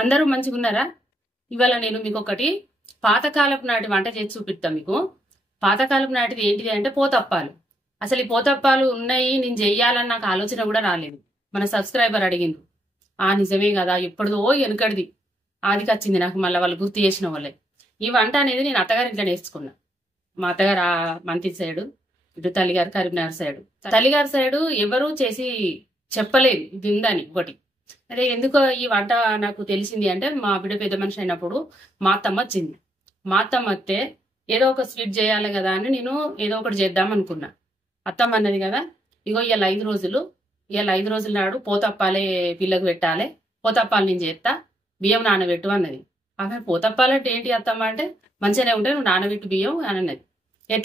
అందరూ మంచిగున్నారా? ఇవాళ నేను మీకు ఒకటి పాతకాలపు నాటి వంట చేసి చూపిస్తా మీకు. పాతకాలపు నాటిది ఏంటిది అంటే పోతప్పాలు. అసలు ఈ పోతప్పాలు ఉన్నాయి, నేను చెయ్యాలని నాకు ఆలోచన కూడా రాలేదు. మన సబ్స్క్రైబర్ అడిగిండు. నిజమే కదా, ఎప్పుడుదో వెనకడిది ఆదికి వచ్చింది నాకు, మళ్ళీ వాళ్ళు గుర్తు చేసిన వాళ్ళే. ఈ వంట అనేది నేను అత్తగారి ఇంట్లో నేర్చుకున్నా. మా అత్తగారు మంతి సైడు, ఇటు తల్లిగారు కరీంనగర్ సైడు. తల్లిగారి సైడు ఎవరూ చేసి చెప్పలేదు ఇది ఉందని ఒకటి. అదే ఎందుకో ఈ వంట నాకు తెలిసింది అంటే మా బిడ్డ పెద్ద మనిషి అయినప్పుడు మా అత్తమ్మ వచ్చింది. మా అత్తమ్మ వస్తే ఏదో ఒక స్వీట్ చేయాలి కదా అని నేను ఏదో ఒకటి చేద్దాం అనుకున్నా. అత్తమ్మ అన్నది కదా, ఇగో ఇవాళ 5 రోజుల నాడు పోతప్పాలే పిల్లకు పెట్టాలి, పోతప్పాలు నేను చేస్తా, బియ్యం నానబెట్టు అన్నది. ఆమె పోతప్పాలంటే ఏంటి అత్తమ్మ అంటే, మంచిగానే ఉంటే నువ్వు నానబెట్టు బియ్యం అని అన్నది.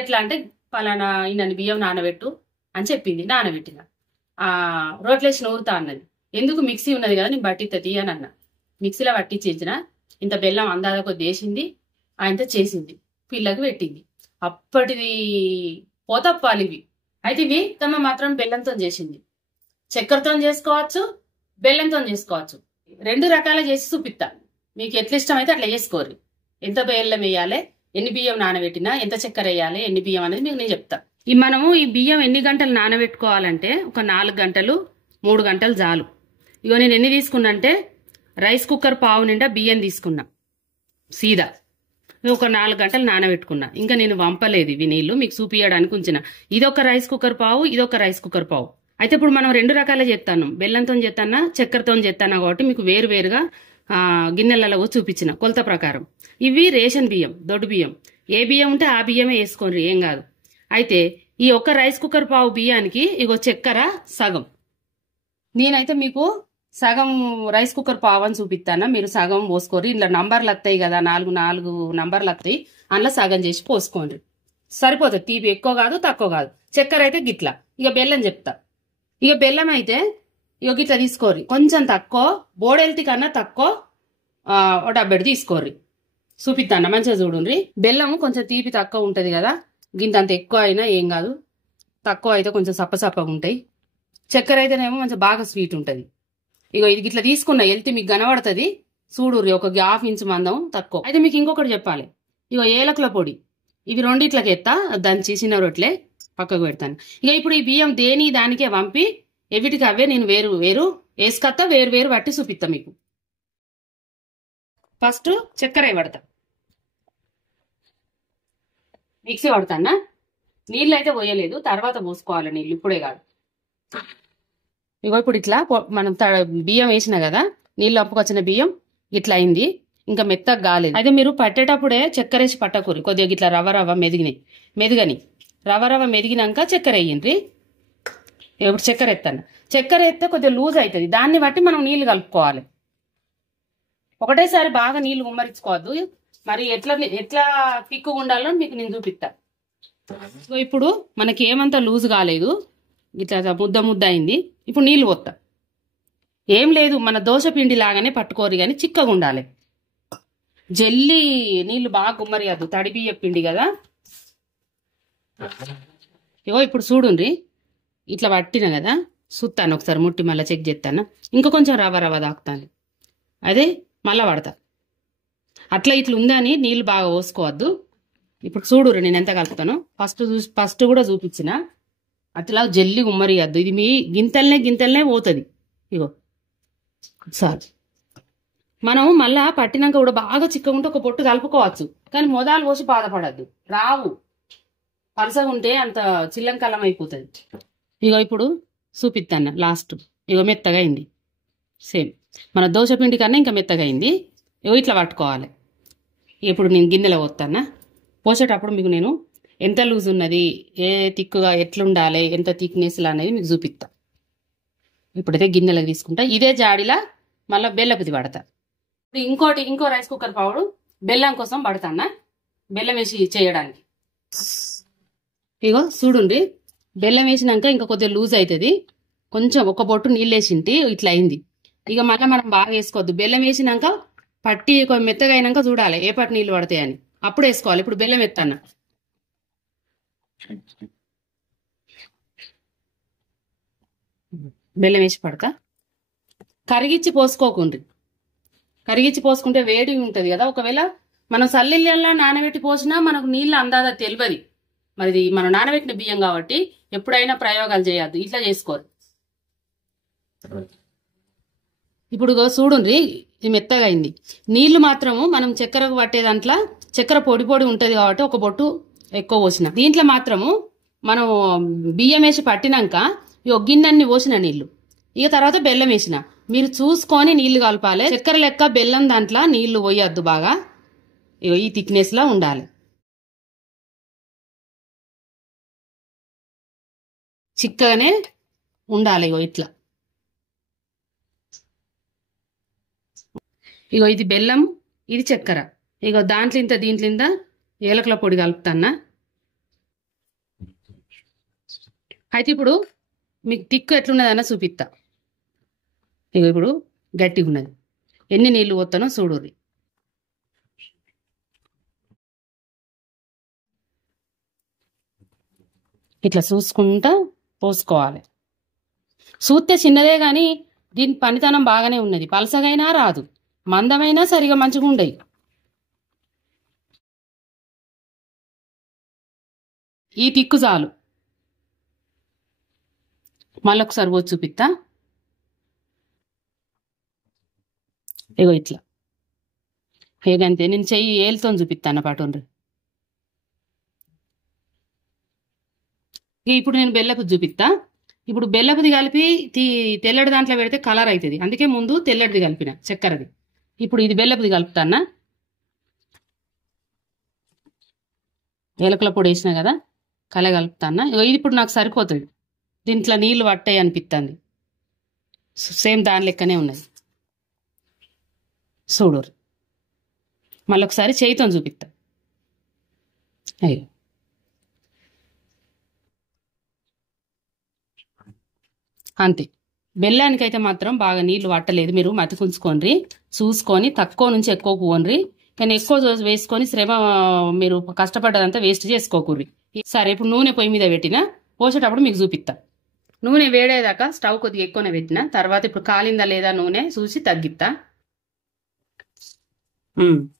ఎట్లా అంటే పలానా ఇన్నని బియ్యం నానబెట్టు అని చెప్పింది. నానబెట్టిన రోట్లేసి నూరుతా అన్నది. ఎందుకు మిక్సీ ఉన్నది కదా నేను పట్టిస్తా తీయని అన్న. మిక్సీలో పట్టించిన ఇంత బెల్లం అందాద కొద్ది వేసింది, ఆయనతో చేసింది, పిల్లకు పెట్టింది. అప్పటిది పోతప్పాలు ఇవి. అయితే ఇవి తమ మాత్రం బెల్లంతో చేసింది. చక్కెరతో చేసుకోవచ్చు, బెల్లంతో చేసుకోవచ్చు. 2 రకాల చేసి చూపిస్తా. మీకు ఎట్లా ఇష్టం అయితే అట్లా చేసుకోరు. ఎంత బెల్లం వేయాలి, ఎన్ని బియ్యం నానబెట్టినా, ఎంత చక్కెర వేయాలి, ఎన్ని బియ్యం అనేది మీకు నేను చెప్తా. మనము ఈ బియ్యం ఎన్ని గంటలు నానబెట్టుకోవాలంటే ఒక 4 గంటలు 3 గంటలు చాలు. ఇగో నేను ఎన్ని తీసుకున్నా అంటే రైస్ కుక్కర్ పావు నిండా బియ్యం తీసుకున్నా సీదా. ఒక 4 గంటలు నానబెట్టుకున్నా. ఇంకా నేను వంపలేదు ఇవి నీళ్లు, మీకు చూపియడానికి ఉంచిన. ఇదొక రైస్ కుక్కర్ పావు, ఇదొక రైస్ కుక్కర్ పావు. అయితే ఇప్పుడు మనం 2 రకాలే చేస్తాను, బెల్లంతో చేస్తానా చక్కెరతో చేస్తానా, కాబట్టి మీకు వేరువేరుగా గిన్నెలలో చూపించిన కొలత ప్రకారం. ఇవి రేషన్ బియ్యం, దొడ్డు బియ్యం. ఏ బియ్యం ఉంటే ఆ బియ్యమే వేసుకోండి, ఏం కాదు. అయితే ఈ ఒక్క రైస్ కుక్కర్ పావు బియ్యానికి ఇగో చక్కెర సగం. నేనైతే మీకు సగం రైస్ కుక్కర్ పావు అని చూపిస్తాను, మీరు సగం పోసుకోండి. ఇంట్లో నంబర్లు వస్తాయి కదా, 4 నంబర్లు వస్తాయి, అందులో సగం చేసి పోసుకోండి, సరిపోతుంది. తీపి ఎక్కువ కాదు తక్కువ కాదు. చక్కెర అయితే గిట్లా. ఇక బెల్లం చెప్తా. ఇక బెల్లం అయితే ఇక గిట్లా తీసుకోర్రి, కొంచెం తక్కువ, బోడెల్తి కన్నా తక్కువ 70 తీసుకోర్రి. చూపిస్తాను మంచిగా చూడండి. బెల్లం కొంచెం తీపి తక్కువ ఉంటది కదా, గింతంత ఎక్కువ అయినా ఏం కాదు, తక్కువ అయితే కొంచెం సప్పసప్పగా ఉంటాయి. చక్కెర అయితేనేమో మంచిగా బాగా స్వీట్ ఉంటుంది. ఇగో ఇది ఇట్లా తీసుకున్నా, ఎల్తి మీకు కనబడుతుంది చూడుర్రి, ఒక 1/2 ఇంచు మందం తక్కువ. అయితే మీకు ఇంకొకటి చెప్పాలి, ఇగో ఏలకుల పొడి, ఇవి 2 ఇట్లకి ఎత్తా, దాన్ని చేసిన రొట్లే పక్కకు పెడతాను. ఇక ఇప్పుడు ఈ బియ్యం దేని దానికే వంపి ఎవిటికి అవే నేను వేరు వేరు వేసుకత్తా, వేరు వేరు పట్టి చూపిస్తా మీకు. ఫస్ట్ చక్కెర పడతా, మిక్సీ పడతానా. నీళ్ళు అయితే పోయలేదు, తర్వాత పోసుకోవాలి నీళ్ళు, ఇప్పుడే కాదు. ఇగో ఇప్పుడు ఇట్లా మనం బియ్యం వేసినా కదా, నీళ్ళు అప్పుకొచ్చిన బియ్యం ఇట్లా అయింది, ఇంకా మెత్తగా కాలేదు. అయితే మీరు పట్టేటప్పుడే చక్కెర వేసి పట్టకూరి, కొద్దిగా ఇట్లా రవ్వ మెదిగని రవ్వ మెదిగినాక చక్కెర వేయండి. ఇప్పుడు చక్కెర ఎత్తాను. చక్కెర ఎత్తే కొద్దిగా లూజ్ అవుతుంది, దాన్ని బట్టి మనం నీళ్లు కలుపుకోవాలి. ఒకటేసారి బాగా నీళ్లు ఉమ్మరించుకోవద్దు. మరి ఎట్లా తిక్కుగా ఉండాలో మీకు నేను చూపిస్తా. సో ఇప్పుడు మనకి ఏమంతా లూజ్ కాలేదు, ఇట్లా ముద్ద అయింది. ఇప్పుడు నీళ్లు పోతా. ఏం లేదు, మన దోశ పిండి లాగానే పట్టుకోరు, కానీ చిక్కగా ఉండాలి. జల్లి నీళ్లు బాగా గుమ్మరియద్దు, తడి బియ్య పిండి కదా. ఇగో ఇప్పుడు చూడుండ్రి, ఇట్లా పట్టిన కదా, చూస్తాను ఒకసారి ముట్టి మళ్ళీ చెక్ చేస్తాను. ఇంకా కొంచెం రవ్వ తాకుతాను, అదే మళ్ళా పడతా. అట్లా ఇట్లా ఉందని నీళ్ళు బాగా పోసుకోవద్దు. ఇప్పుడు చూడుర్రి నేను ఎంత కలుపుతాను. ఫస్ట్ కూడా చూపించిన, అట్లా జల్లి గుమ్మరియద్దు. ఇది మీ గింతలనే పోతుంది. ఇగో సార్, మనం మళ్ళా పట్టినాక కూడా బాగా చిక్కగుంటే ఒక పొట్టు కలుపుకోవచ్చు, కానీ మొదలు పోసి బాధపడద్దు, రావు. పలసగా ఉంటే అంత చిల్లంకల్లం అయిపోతుంది. ఇగో ఇప్పుడు చూపిస్తాను లాస్ట్. ఇగో మెత్తగా అయింది, సేమ్ మన దోశ పిండి కన్నా ఇంకా మెత్తగా అయింది. ఇగో ఇట్లా పట్టుకోవాలి. ఇప్పుడు నేను గిన్నెలో పోతానా. పోసేటప్పుడు మీకు నేను ఎంత లూజ్ ఉన్నది, ఏ తిక్కుగా ఎట్లుండాలి, ఎంత థిక్నెస్లా అనేది మీకు చూపిస్తా. ఇప్పుడైతే గిన్నెలో తీసుకుంటా. ఇదే జాడిలా మళ్ళీ బెల్లపుది పడతా. ఇంకో రైస్ కుక్కర్ పౌడు బెల్లం కోసం పడతానా, బెల్లం వేసి చేయడానికి. ఇగో చూడండి, బెల్లం వేసినాక ఇంకా కొద్దిగా లూజ్ అవుతుంది, కొంచెం ఒక బొట్టు నీళ్ళు వేసింటి ఇట్లా అయింది. ఇక మళ్ళీ మనం బాగా వేసుకోవద్దు. బెల్లం వేసినాక పట్టి మెత్తగా అయినాక చూడాలి ఏ పట్టు నీళ్ళు పడతాయని, అప్పుడు వేసుకోవాలి. ఇప్పుడు బెల్లం ఎత్తాను. బెల్లం వేసి పడతా. కరిగిచ్చి పోసుకోకుండ్రి, కరిగించి పోసుకుంటే వేడి ఉంటుంది కదా. ఒకవేళ మనం సల్లిళ్ళల్లో నానబెట్టి పోసినా మనకు నీళ్ళు అందాదా తెలియదు. మరి మనం నానబెట్టిన బియ్యం కాబట్టి ఎప్పుడైనా ప్రయోగాలు చేయొద్దు, ఇట్లా చేసుకోరు. ఇప్పుడు చూడుండ్రి, ఇది మెత్తగా అయింది. నీళ్లు మాత్రము మనం చక్కెరకు పట్టే దాంట్లో చక్కెర పొడి పొడి ఉంటుంది కాబట్టి ఒక బొట్టు ఎక్కువ పోసిన. దీంట్లో మాత్రము మనం బియ్యం వేసి పట్టినాక గిన్నెన్ని పోసిన నీళ్లు, ఇక తర్వాత బెల్లం వేసిన. మీరు చూసుకొని నీళ్లు కలపాలి. చక్కెర లెక్క బెల్లం దాంట్లో నీళ్లు పోయొద్దు, బాగా ఈ థిక్నెస్ లో ఉండాలి. చిక్కగానే ఉండాలి. ఇట్లా ఇది బెల్లం, ఇది చక్కెర. దాంట్లో ఇంత దీంట్లో ఇంత ఏలకల పొడి కలుపుతాన్నా. అయితే ఇప్పుడు మీకు తిక్కు ఎట్లున్నదన్న చూపిస్తా. ఇప్పుడు గట్టిగా ఉన్నది. ఎన్ని నీళ్లు పోతానో చూడుర్రి. ఇట్లా చూసుకుంటా పోసుకోవాలి. చూస్తే చిన్నదే కానీ దీని పనితనం బాగానే ఉన్నది. పలసగైనా రాదు, మందమైనా సరిగా మంచిగా ఉండయి. ఈ తిక్కు చాలు. మళ్ళొకసారి పోసి చూపిస్తా. ఇట్లా ఏగంతే. నేను చెయ్యి ఏలుతో చూపిస్తాను పాటుండ్రి. ఇప్పుడు నేను బెల్లపు చూపిస్తా. ఇప్పుడు బెల్లపుది కలిపి తెల్లడి దాంట్లో పెడితే కలర్ అవుతుంది, అందుకే ముందు తెల్లడిది కలిపిన చక్కెరది. ఇప్పుడు ఇది బెల్లపుది కలుపుతానా. ఏలకల పొడి వేసిన కదా, కల కలుపుతానా. ఇది ఇప్పుడు నాకు సరిపోతుంది. దీంట్లో నీళ్లు పట్టాయి అనిపిస్తుంది. సేమ్ దాని లెక్కనే ఉన్నది. చూడరు. మళ్ళొకసారి చేయితో చూపిస్తా. అయ్యో అంతే. బెల్లానికైతే మాత్రం బాగా నీళ్లు పట్టలేదు. మీరు మతికుంచుకోండి, చూసుకొని తక్కువ నుంచి ఎక్కువ పోన్రి. కానీ ఎక్కువ వేసుకొని శ్రమ మీరు కష్టపడ్డదంతా వేస్ట్ చేసుకోకూర్రి. సరే, ఇప్పుడు నూనె పొయ్యి మీద పెట్టినా, పోసేటప్పుడు మీకు చూపిస్తా. నూనె వేడేదాకా స్టవ్ కొద్దిగా ఎక్కువనే పెట్టిన తర్వాత ఇప్పుడు కాలిందా లేదా నూనె చూసి తగ్గిస్తా.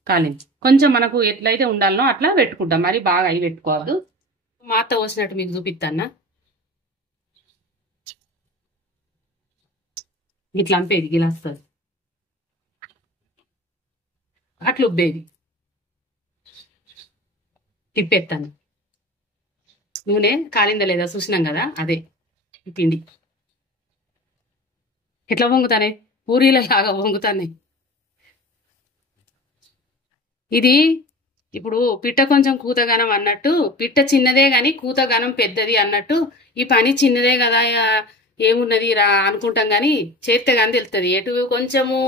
కాలింది. కొంచెం మనకు ఎట్లయితే ఉండాలనో అట్లా పెట్టుకుంటాం, మరి బాగా అవి పెట్టుకోవద్దు. మాత పోసినట్టు మీకు చూపిస్తానా. ఇట్లా అంపేది గిలాస్తుంది, అట్లా ఉబ్బేది. తిప్పేస్తాను. నూనె కాలిందా లేదా చూసినాం కదా, అదే పిండి. ఎట్లా పొంగుతానే, పూరీలలాగా పొంగుతానే. ఇది ఇప్పుడు పిట్ట కొంచెం కూతగనం అన్నట్టు, పిట్ట చిన్నదే గాని కూతగనం పెద్దది అన్నట్టు, ఈ పని చిన్నదే కదా ఏమున్నది రా అనుకుంటాం కానీ చేస్తే కానీ తెలుస్తుంది. ఎటు కొంచెము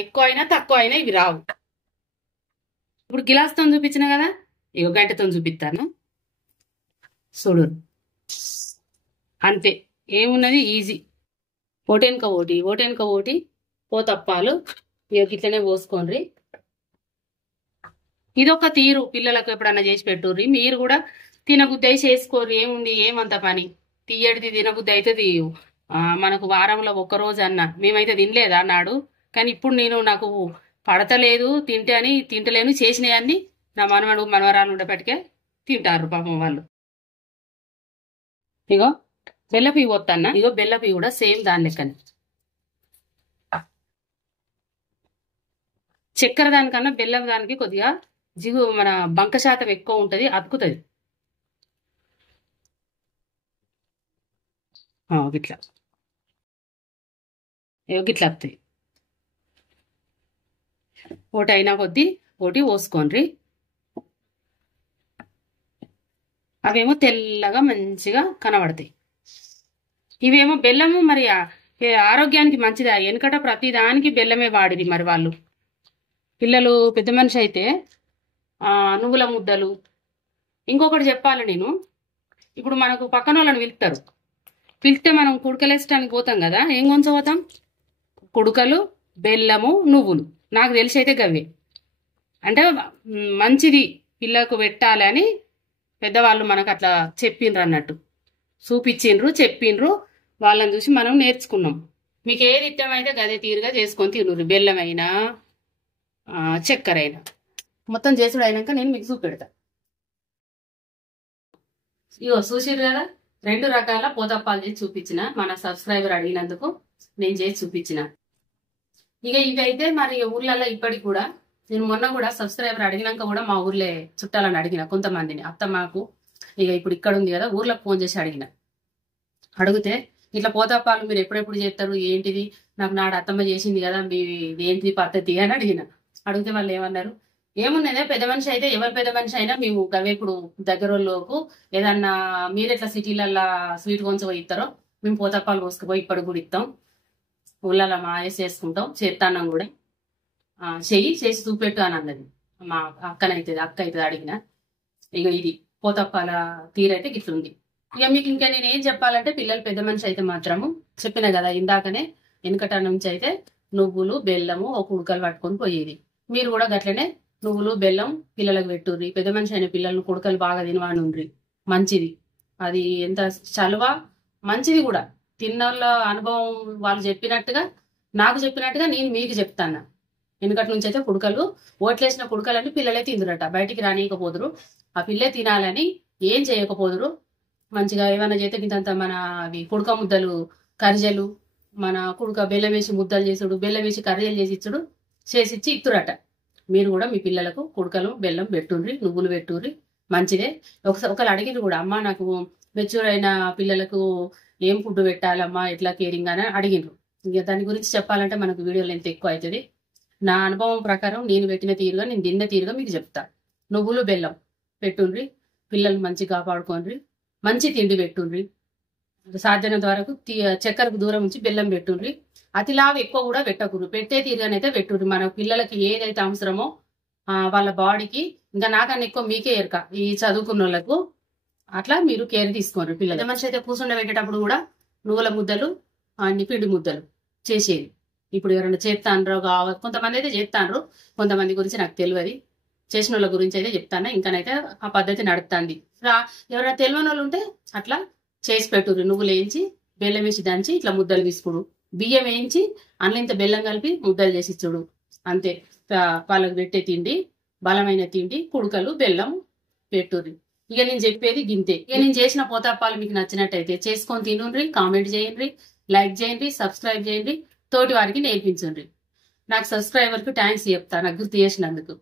ఎక్కువ అయినా తక్కువ అయినా ఇవి రావు. ఇప్పుడు గిలాస్తో చూపించిన కదా, గంటతో చూపిస్తాను. చూడు, అంతే. ఏమున్నది, ఈజీ. ఓటెనక ఓటి పోతప్పాలు ఇట్లనే పోసుకోండి. ఇదొక తీరు, పిల్లలకు ఎప్పుడన్నా చేసి పెట్టుర్రి. మీరు కూడా తినబుద్ధి చేసుకోర్రి. ఏముంది, ఏమంత పని. తీయడిది తినబుద్ధి అవుతుంది మనకు వారంలో ఒక్కరోజు అన్న. మేమైతే తినలేదు అన్నాడు, కానీ ఇప్పుడు నాకు పడతలేదు తింటే అని తింటలేను. చేసినవన్నీ నా మనవడు మనవరాలు ఉండేపటికే తింటారు పాపం వాళ్ళు. బెల్లపి పోతాన్నా. బెల్లపి కూడా సేమ్ దాని లెక్కనే. చక్కెర దానికన్నా బెల్లం దానికి కొద్దిగా మన బంక శాతం ఎక్కువ ఉంటుంది, అతుకుతుంది. గిట్లా గిట్లా వస్తాయి. ఒకటి అయినా కొద్దీ ఒకటి పోసుకోండి. అవేమో తెల్లగా మంచిగా కనబడతాయి. ఇవేమో బెల్లము మరి ఆరోగ్యానికి మంచిదా. వెనకట ప్రతి దానికి బెల్లమే వాడిది. మరి వాళ్ళు పిల్లలు పెద్ద మనిషి అయితే నువ్వుల ముద్దలు. ఇంకొకటి చెప్పాలి నేను, ఇప్పుడు మనకు పక్కన వాళ్ళని పిలిస్తే మనం కుడకలేసడానికి పోతాం కదా, ఏం కొంచపోతాం? కుడుకలు, బెల్లము, నువ్వులు. నాకు తెలిసి అయితే గవే అంటే మంచిది పిల్లకు పెట్టాలి అని పెద్దవాళ్ళు మనకు అట్లా చెప్పిండ్రు అన్నట్టు, చూపించిండ్రు, చెప్పిండ్రు. వాళ్ళని చూసి మనం నేర్చుకున్నాం. మీకు ఏది ఇష్టమైతే గదే తీరుగా చేసుకొని తినుర్రి. బెల్లమైనా చక్కెర అయినా మొత్తం చేసుడు అయినాక నేను మీకు చూపెడతా. ఇగో చూసిరు కదా, 2 రకాల పోతప్పాలు చేసి చూపించిన. మన సబ్స్క్రైబర్ అడిగినందుకు నేను చేసి చూపించిన. ఇక ఇవి అయితే మరి ఊర్లలో ఇప్పటికి కూడా, నేను మొన్న కూడా సబ్స్క్రైబర్ అడిగినాక కూడా మా ఊర్లే చుట్టాలని అడిగిన కొంతమందిని. అత్తమ్మకు ఇక ఇప్పుడు ఇక్కడ ఉంది కదా, ఊర్లోకి ఫోన్ చేసి అడిగితే ఇట్లా పోతప్పాలు మీరు ఎప్పుడెప్పుడు చేస్తారు ఏంటిది, నాకు నాడు అత్తమ్మ చేసింది కదా, మీ ఏంటిది పద్ధతి అని అడిగితే వాళ్ళు ఏమన్నారు, ఏమున్నదే పెద్ద మనిషి అయితే ఎవరు పెద్ద మనిషి అయినా మేము గవే ఇప్పుడు దగ్గర వాళ్ళకు ఏదన్నా మీరెట్లా సిటీలల్లో స్వీట్ కొంచెం ఇస్తారో మేము పోతప్పాలు కోసుకుపోయి ఇప్పటికి కూడా ఇస్తాం, ఊళ్ళలో మాయేసి చేసుకుంటాం, చేస్తాన్నాం కూడా, చేసి చూపెట్టు అని అన్నది మా అక్క అయితే అడిగిన. ఇక ఇది పోతప్పాల తీరైతే గిట్లుంది. ఇక మీకు ఇంకా నేను ఏం చెప్పాలంటే, పిల్లలు పెద్ద మనిషి అయితే మాత్రము చెప్పిన కదా ఇందాకనే, వెనుకట నుంచి అయితే నువ్వులు బెల్లము ఒక ఉడకలు పట్టుకొని పోయేది. మీరు కూడా గట్లనే నువ్వులు బెల్లం పిల్లలకు పెట్టుర్రి. పెద్ద మనిషి అయిన పిల్లలు కుడకలు బాగా తినవానుండ్రి, మంచిది. అది ఎంత చలువ మంచిది కూడా. తిన్నోళ్ళ అనుభవం వాళ్ళు చెప్పినట్టుగా నాకు చెప్పినట్టుగా నేను మీకు చెప్తాను. వెనుకటి నుంచి అయితే కుడకలు, ఓట్లేసిన కుడకలని పిల్లలే తిందురట, బయటికి రానియకపోదురు. ఆ పిల్లే తినాలని ఏం చేయకపోదురు. మంచిగా ఏమైనా చేస్తే ఇంతంత మన అవి కుడక ముద్దలు కరిజలు, మన కుడక బెల్లం వేసి ముద్దలు చేసుడు, బెల్లం వేసి కరిజలు చేసి ఇచ్చుడు, చేసిచ్చి ఇత్తురట. మీరు కూడా మీ పిల్లలకు కుడకలు బెల్లం పెట్టుండ్రి, నువ్వులు పెట్టుర్రి, మంచిదే. ఒకరు అడిగిరు కూడా, అమ్మ నాకు మెచ్యూర్ అయిన పిల్లలకు ఏం ఫుడ్ పెట్టాలమ్మా, ఎట్లా కేరింగ్ అని అడిగినారు. ఇక దాని గురించి చెప్పాలంటే మనకు వీడియోలు ఎంత ఎక్కువ అవుతుంది. నా అనుభవం ప్రకారం నేను పెట్టిన తీరుగా, నేను తిన్న తీరుగా మీకు చెప్తా. నువ్వులు బెల్లం పెట్టుండ్రి, పిల్లలు మంచిగా కాపాడుకోండి, మంచి తిండి పెట్టుండ్రి, సాధ్యమైనంత వరకు చక్కెరకు దూరం ఉంచి బెల్లం పెట్టుండ్రి. అతిలాగా ఎక్కువ కూడా పెట్టకూడదు, పెట్టే తీరుగానైతే పెట్టుండ్రి. మన పిల్లలకి ఏదైతే అవసరమో వాళ్ళ బాడీకి, ఇంకా నాకన్నా ఎక్కువ మీకే ఎరక ఈ చదువుకున్న వాళ్ళకు, అట్లా మీరు కేర్ తీసుకోండి. పిల్లలు మనిషి అయితే కూర్చుండ పెట్టేటప్పుడు కూడా నువ్వుల ముద్దలు అన్ని పిండి ముద్దలు చేసేది. ఇప్పుడు ఎవరైనా చేస్తాండ్రో కొంతమంది అయితే చేస్తాండ్రు, కొంతమంది గురించి నాకు తెలియదు. చేసిన వాళ్ళ గురించి అయితే చెప్తాను. ఇంకానైతే ఆ పద్ధతి నడుస్తుంది. ఎవరైనా తెలియని వాళ్ళు ఉంటే అట్లా చేసి పెట్టుర్రు. నువ్వులు వేయించి బెల్లం వేసి దంచి ఇట్లా ముద్దలు తీసుకుడు, బియ్యం వేయించి అందులో ఇంత బెల్లం కలిపి ముద్దలు చేసి ఇచ్చుడు, అంతే. వాళ్ళకి పెట్టే తిండి బలమైన తిండి, కుడకలు బెల్లం పెట్టుర్రి. ఇక నేను చెప్పేది గింతే. ఇక నేను చేసిన పోతప్పాలు మీకు నచ్చినట్టయితే చేసుకొని తినుండ్రి, కామెంట్ చేయండి, లైక్ చేయండి, సబ్స్క్రైబ్ చేయండి, తోటి వారికి నేర్పించండి. నాకు సబ్స్క్రైబర్కి థ్యాంక్స్ చెప్తా, నాకు గుర్తు చేసినందుకు.